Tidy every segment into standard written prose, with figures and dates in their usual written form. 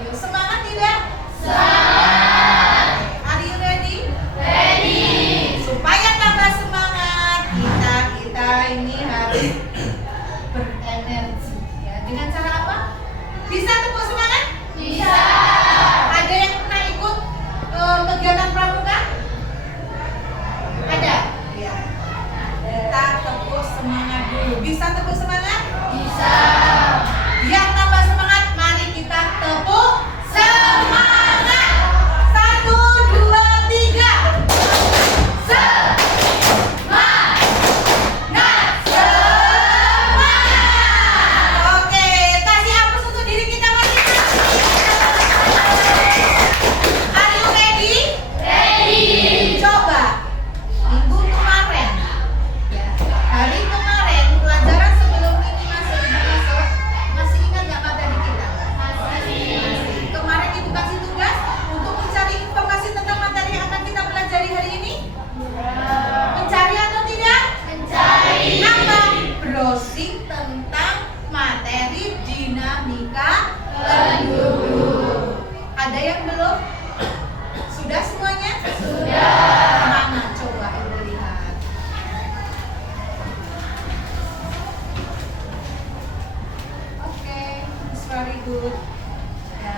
Ayo, semangat tidak? Semangat. Are you ready? Ready. Supaya tambah semangat, kita ini harus berenergi. Ya, dengan cara apa? Bisa tepuk semangat? Bisa. Ada yang pernah ikut kegiatan pramuka? Ada? Ya. Kita tepuk semangat dulu. Bisa tepuk semangat? Bisa. Biar tambah semangat, mari kita tepuk semangat. 1, 2, 3. Semangat. Semangat. Oke, kasih aplaus untuk diri kita masing-masing. Are you ready? Ready. Coba minggu kemarin, ya, hari kemarin pelajaran sebelum ini masuk, masih ingat nggak materi kita? Masih. Kemarin ibu kasih tugas untuk mencari informasi tentang materi yang akan kita pelajari hari ini. Mencari atau tidak? Mencari. Apa? Browsing tentang materi dinamika penduduk. Ada yang belum? Sudah semuanya? Sudah. Mana? Coba ibu lihat. Oke, it's very good. Ya.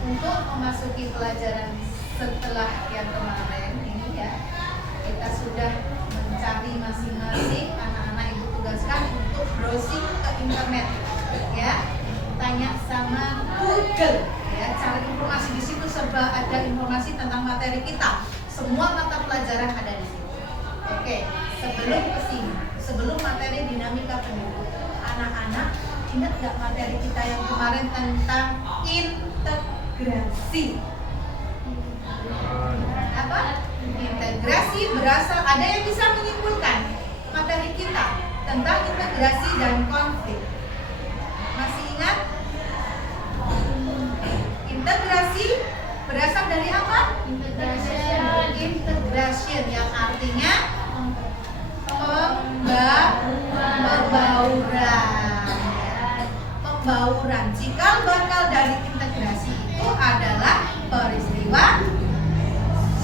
Untuk memasuki pelajaran setelah yang kemarin ini ya, kita sudah mencari masing-masing, anak-anak ibu tugaskan untuk browsing ke internet, ya, tanya sama Google, ya, cari informasi di situ serba ada informasi tentang materi kita. Semua mata pelajaran ada di situ. Oke, sebelum kesini, sebelum materi dinamika penduduk, anak-anak ingat nggak materi kita yang kemarin tentang integrasi? Apa? Integrasi berasal, ada yang bisa menyimpulkan materi kita tentang integrasi dan konflik. Masih ingat? Integrasi berasal dari apa? Integration yang artinya pembauran. Cikal bakal dari integrasi itu adalah peristiwa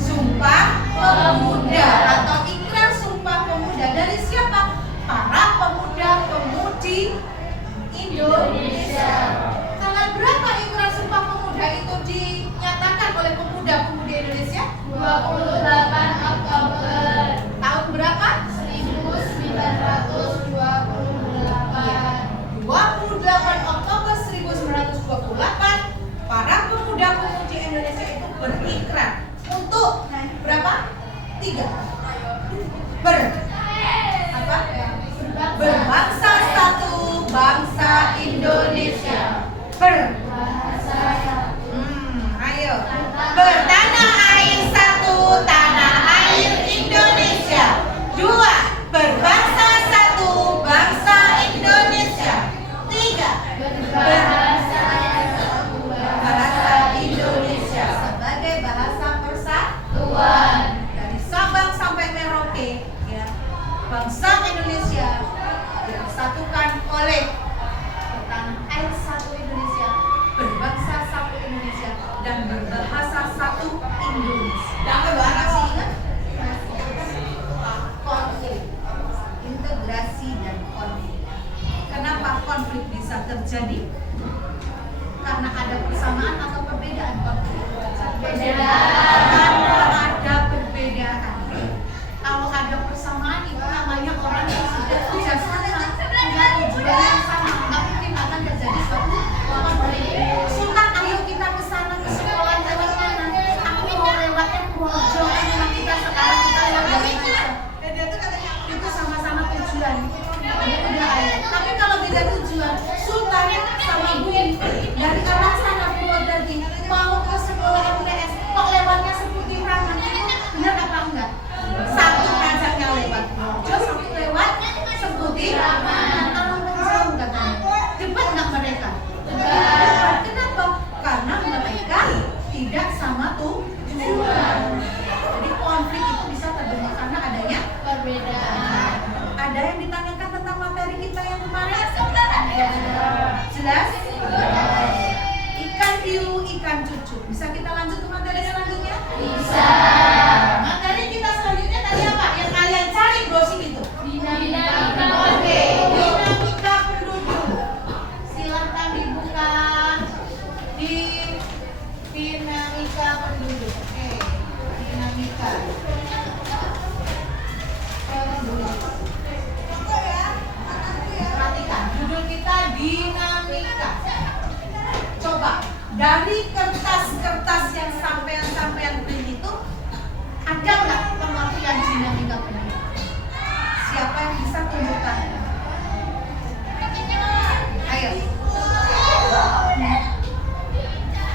Sumpah Pemuda atau Ikrar Sumpah Pemuda. Dari siapa? Para pemuda-pemudi Indonesia. Tanggal berapa Ikrar Sumpah Pemuda itu dinyatakan oleh pemuda-pemudi Indonesia? 28 Oktober Tahun berapa? 1928. 28 Oktober 1928, para pemuda-pemudi Indonesia itu berikrar untuk berapa? 3. Berbangsa satu, bangsa Indonesia. Ayo. Bertanah air satu, tanah air Indonesia. 2. Berbangsa satu, bangsa Indonesia. 3. Bahasa Indonesia sebagai bahasa persatuan. Dari Sabang sampai Merauke, ya, bangsa Indonesia disatukan oleh tanah air satu Indonesia, berbangsa satu Indonesia, dan berbahasa satu Indonesia. Masih ingat? Konflik, integrasi dan konflik. Kenapa konflik bisa terjadi? Karena ada persamaan atau perbedaan konflik? Karena ada perbedaan. Kalau ada persamaan itu namanya orang yang sudah kerjasama, punya tujuan yang sama, nggak mungkin akan terjadi suatu konflik. Sultan, ayo kita ke sana ke sekolah lewat mana? Aku mau lewatnya Purworejo, memang kita sekarang kita lewat dari mana? Itu sama-sama tujuan. Udah ayo. Tapi kalau beda tujuan, Sultan sama Bumi dari arah sana Purwodadi mau ke sekolah MTS, kok lewatnya Seputih Praman? Benar apa enggak? Satu ngajaknya lewat Purworejo, satu lewat Seputih Praman. Kalau menjauh katanya. Debat nggak mereka? Debat. Kenapa? Karena mereka tidak sama tujuan. Jadi konflik itu bisa terjadi karena adanya Perbedaan. Ada yang ditanyakan tentang materi kita yang kemarin? Jelas? Ikan hiu ikan cucu. Bisa kita lanjut ke materi selanjutnya? Bisa. Materi kita selanjutnya tadi apa? Yang kalian cari browsing itu. Dinamika. Oke, dinamika penduduk. Silakan dibuka di dinamika penduduk. Oke, dinamika penduduk. Perhatikan, judul kita dinamika. Coba dari kertas-kertas yang sampean print itu ada nggak pengertian dinamika penduduk? Siapa yang bisa tunjukkan? Ayo.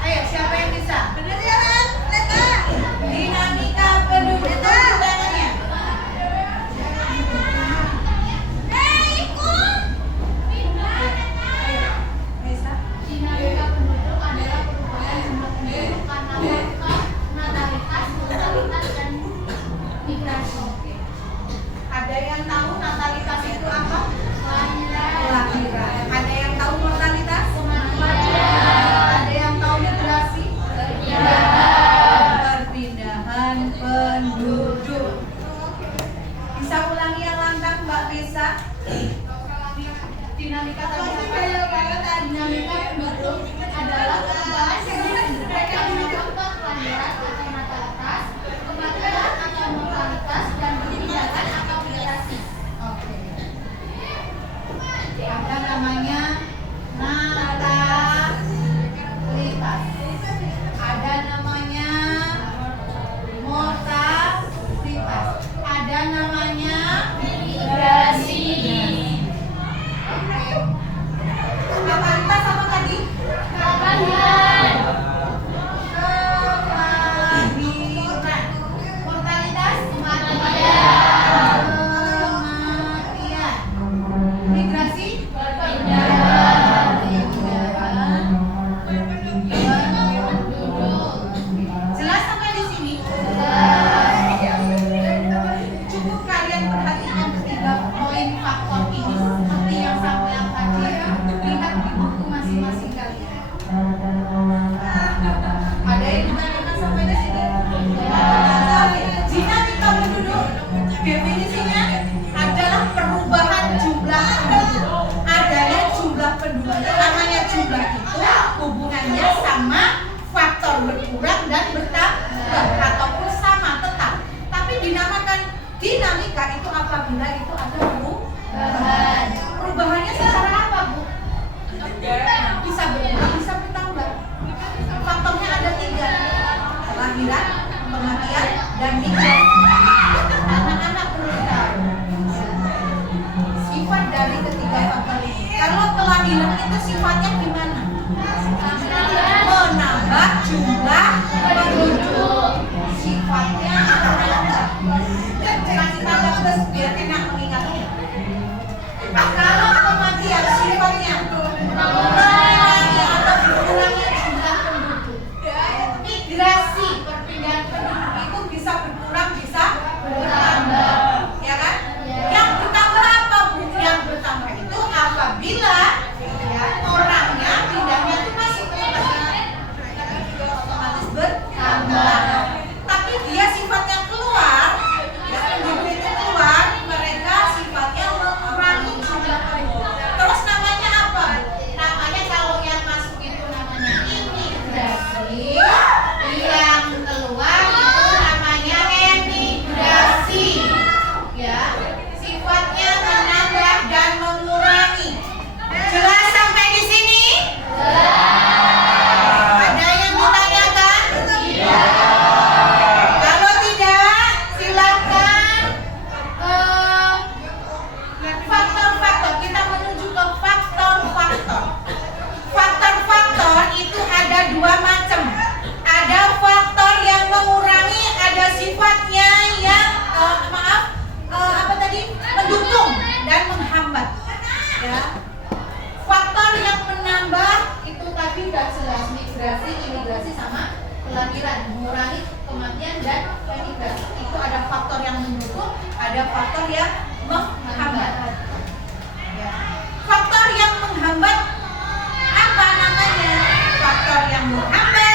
Ayo, siapa yang bisa? Dinamika penduduk itu tangannya. Bisa? Dinamika penduduk adalah perubahan jumlah penduduk karena faktor natalitas, mortalitas, dan migrasi. Ada yang tahu natalitas itu apa? Kelahiran. Kelahiran. Ada yang tahu mortalitas? Kematian. Ada yang tahu migrasi? Perpindahan penduduk. Bisa ulangi yang lantang, Mbak Besa? Dinamika tadi apa? Dinamika penduduk adalah perubahan jumlah penduduk karena faktor kelahiran atau natalitas, kematian atau mortalitas, dan perpindahan atau migrasi. Oke. Ada namanya natalitas. Ada namanya mortalitas. Ada namanya Migrasi. Oke. Natalitas apa tadi? Kelahiran. Kelahiran. Mortalitas? Kematian. Kematian. Migrasi? Perpindahan. Jelas sampai di sini? Cukup kalian perhatikan ketiga poin faktor ini seperti yang sampean tadi lihat di buku masing-masing kalian. Ada yang ditanyakan sampai di sini? Oke. Dinamika penduduk definisinya adalah perubahan jumlah penduduk. Adanya jumlah penduduk. Namanya jumlah itu hubungannya sama faktor berkurang dan bertambah ataupun sama tetap. Tapi dinamakan dinamika itu apabila itu ada perubahan. Perubahannya secara apa, Bu? Bisa berkurang, bisa bertambah. Faktornya ada 3: kelahiran, kematian, dan migrasi. Anak-anak perlu tahu sifat dari ketiga faktor ini. Kalau kelahiran itu sifatnya gimana? Menambah jumlah penduduk. Sifatnya menambah. Kasih tanda plus biar enak mengingatnya. Kalau kematian sifatnya mengurangi atau berkurangnya jumlah penduduk. Migrasi, perpindahan penduduk itu bisa berkurang, bisa bertambah, ya kan? Yang bertambah apa, Bu? Yang bertambah itu apabila ya, orangnya pindahnya itu masuk ke tempat lain, otomatis bertambah. Tapi dia sifatnya keluar, ya penduduk itu keluar, mereka sifatnya mengurangi jumlah penduduk. Terus namanya apa? Namanya kalau yang masuk itu namanya imigrasi, yang keluar itu namanya emigrasi. Ya, sifatnya menambah dan mengurangi. Jelas sampai di sini? Ada yang ditanyakan? Kalau tidak, silakan faktor-faktor. Kita menuju ke faktor-faktor. Faktor-faktor itu ada 2 macam. Ada faktor yang mengurangi, ada sifatnya yang mendukung dan menghambat. Ya. Faktor yang menambah itu tadi sudah jelas, migrasi, imigrasi sama kelahiran, mengurangi kematian dan emigrasi. Itu ada faktor yang mendukung, ada faktor yang menghambat. Ya. Faktor yang menghambat apa namanya? Faktor yang menghambat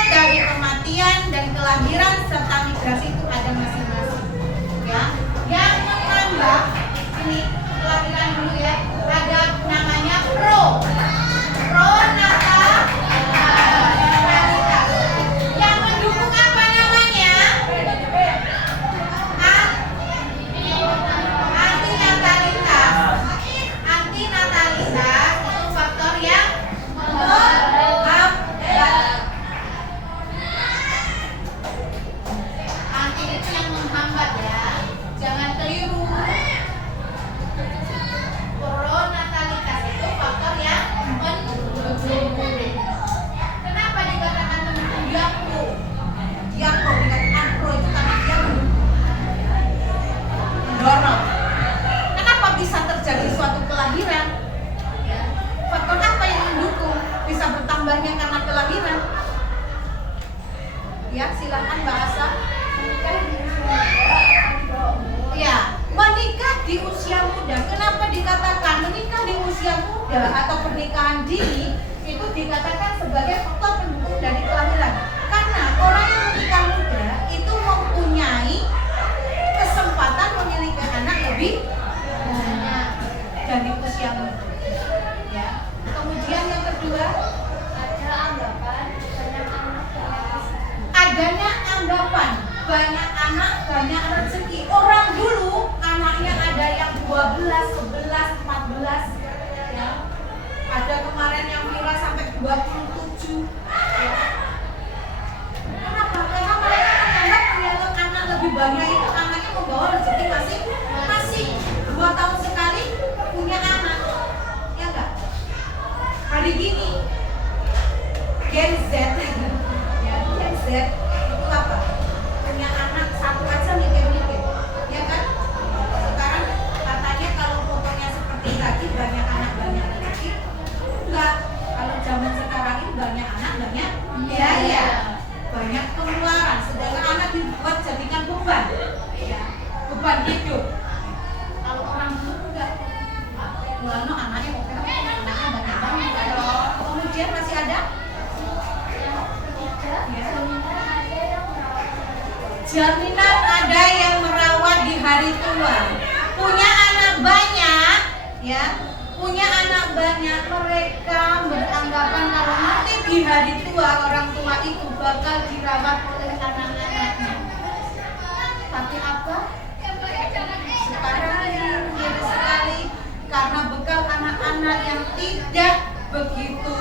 Ya, silakan Mbak Asa. Menikah di usia muda atau di bawah umur? Ya, menikah di usia muda. Kenapa dikatakan menikah di usia muda atau pernikahan dini itu dikatakan sebagai faktor pendukung dari kelahiran? Karena orang yang menikah muda itu mempunyai kesempatan memiliki anak lebih banyak dari usia muda. Ya. Kemudian yang kedua, Ada anggapan banyak anak banyak rezeki. adanya anggapan banyak anak banyak rezeki. Orang dulu anaknya ada yang 12, 11, 14 ya. Ada kemarin yang viral sampai 27 ya. Kenapa? Karena mereka menganggap kalau anak lebih banyak itu anaknya membawa rezeki masing 2 tahun sekali punya anak. Ya enggak? Hari gini Gen Z ya, Gen Z itu apa? Punya anak satu aja mikir-mikir, ya kan? Sekarang katanya kalau fotonya seperti tadi banyak anak banyak rezeki, enggak. Kalau zaman sekarang ini banyak anak banyak biaya, banyak pengeluaran, sedangkan anak dibuat jadikan beban, ya, beban hidup. Kalau orang dulu enggak, no anaknya oke, anaknya banyak banget. Kemudian masih ada jaminan ada yang merawat di hari tua. Punya anak banyak, ya, punya anak banyak, mereka beranggapan kalau nanti di hari tua orang tua itu bakal dirawat oleh anak-anaknya. Tapi apa? Sekarang ini miris sekali karena bekal anak-anak yang tidak begitu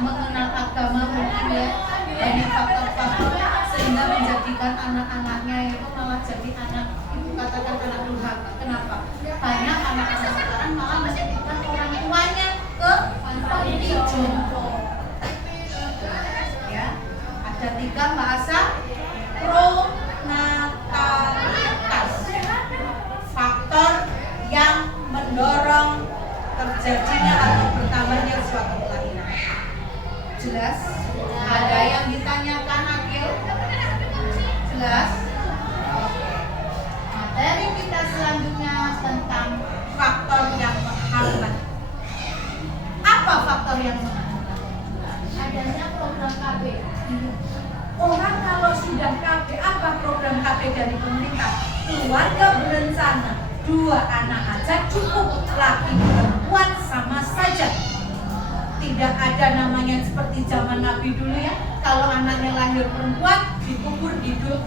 mengenal agama mungkin ya, banyak faktor-faktor sehingga menjadikan anak-anaknya itu malah jadi anak, ibu katakan anak durhaka. Kenapa? Banyak anak-anak sekarang malah menjadikan orang tuanya ke panti jompo. Ya, ada 3 bahasa pronatalitas, faktor yang mendorong terjadinya atau bertambahnya suatu kelahiran. Jelas? Ada yang ditanyakan Akil? Jelas? Materi kita selanjutnya tentang faktor yang menghambat. Apa faktor yang menghambat? Adanya program KB. Orang kalau sudah KB, apa program KB dari pemerintah? Keluarga berencana, 2 anak aja cukup, laki perempuan sama saja. Tidak ada namanya seperti zaman Nabi dulu ya, kalau anaknya lahir perempuan dikubur hidup.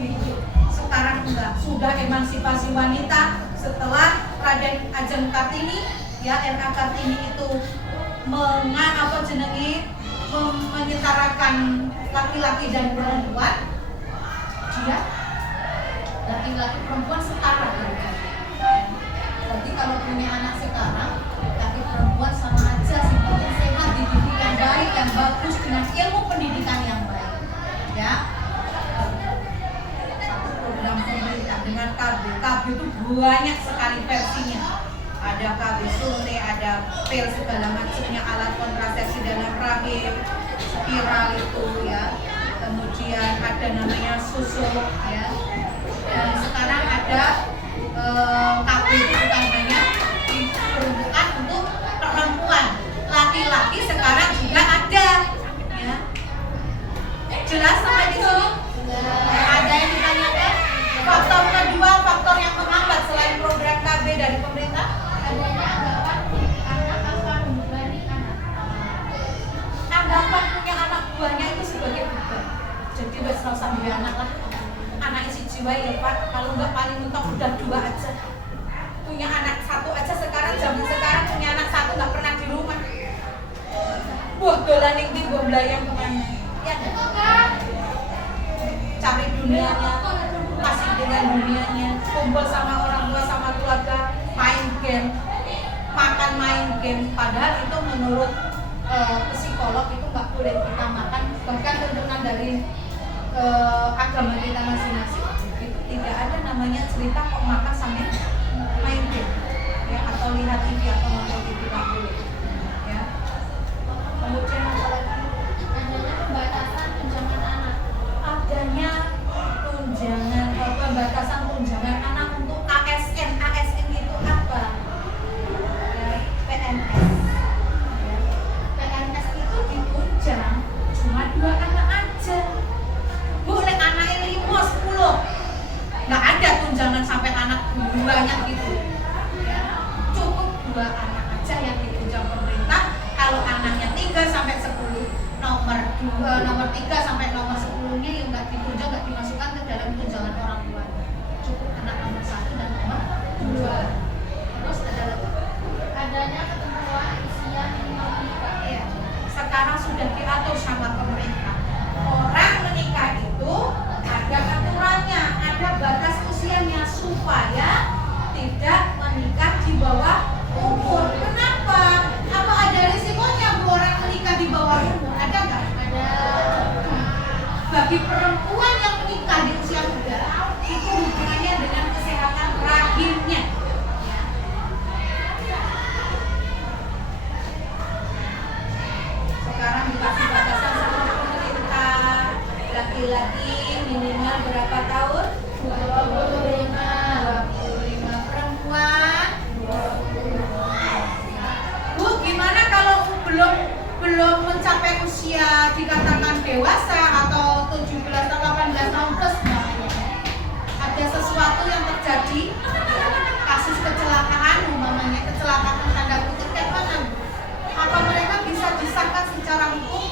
Sekarang enggak, sudah emansipasi wanita setelah Raden Ajeng Kartini ya, RA Kartini itu menyetarakan laki-laki dan perempuan. Dia laki-laki perempuan setara. Berarti kalau punya anak sekarang, laki perempuan sama aja, sih penting sehat, dididik yang baik, yang bagus dengan ilmu pendidikan yang baik. Ya. Satu program pemerintah dengan KB. KB itu banyak sekali versinya. Ada KB suntik, ada pil segala macamnya, alat kontrasepsi dalam rahim, spiral itu ya. Kemudian ada namanya susu ya. Dan sekarang ada KB itu bukan hanya diperuntukkan untuk perempuan, laki-laki sekarang juga ada ya. Jelas sampai di sini? Ada yang ditanyakan? Faktor kedua, faktor yang menghambat selain program KB dari pemerintah? Adanya anggapan anak akan membebani anak. Anggapan punya anak banyak itu sebagai beban. Jadi wes nggak usah punya anak lah. Anak isi jiwa ya Pak, kalau nggak paling mentok udah 2 aja. Punya anak 1 aja sekarang, zaman sekarang punya anak 1 nggak pernah di rumah. Wah, dolan yang di belayang kemana? Ya kan? Cari dunianya, kasih dengan dunianya, kumpul sama orang tua sama keluarga, main game, makan main game. Padahal itu menurut psikolog itu nggak boleh kita makan, bahkan tuntunan dari agama kita masing-masing itu tidak ada namanya cerita kok makan sambil main game ya, atau lihat TV atau nonton TV, nggak boleh ya. Kemudian apa lagi? Adanya pembatasan pinjaman anak. Adanya bagi perempuan yang menikah di usia muda itu hubungannya dengan kesehatan rahimnya. Sekarang dikasih batasan sama pemerintah, laki-laki minimal berapa tahun? 25, perempuan 20. Bu, gimana kalau belum mencapai usia dikatakan dewasa atau 17 atau 18 tahun plus, ada sesuatu yang terjadi, kasus kecelakaan, umpamanya kecelakaan tanda kutip kayak mana? Apa mereka bisa disahkan secara hukum?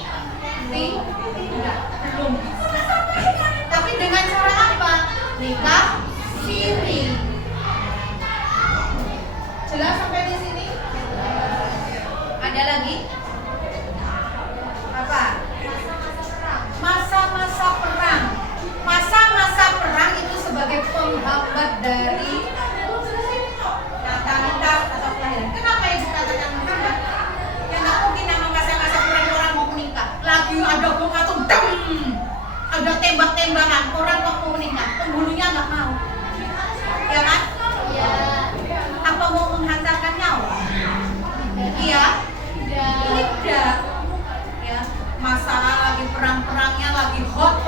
Tidak, belum bisa. Tapi dengan cara apa? Nikah siri. Jelas sampai di sini? Ada lagi? Apa? Masa-masa perang. Masa-masa perang itu sebagai penghambat dari natalitas atau kelahiran. Kenapa ibu katakan menghambat? Ya nggak mungkin nama masa-masa perang orang mau menikah. Lagi ada bom atom, ada tembak-tembakan, orang kok mau menikah, penghulunya nggak mau. Ya kan? Iya. Apa mau menghantarkan nyawa? Iya. Tidak. Ya, masalah lagi perang-perangnya lagi hot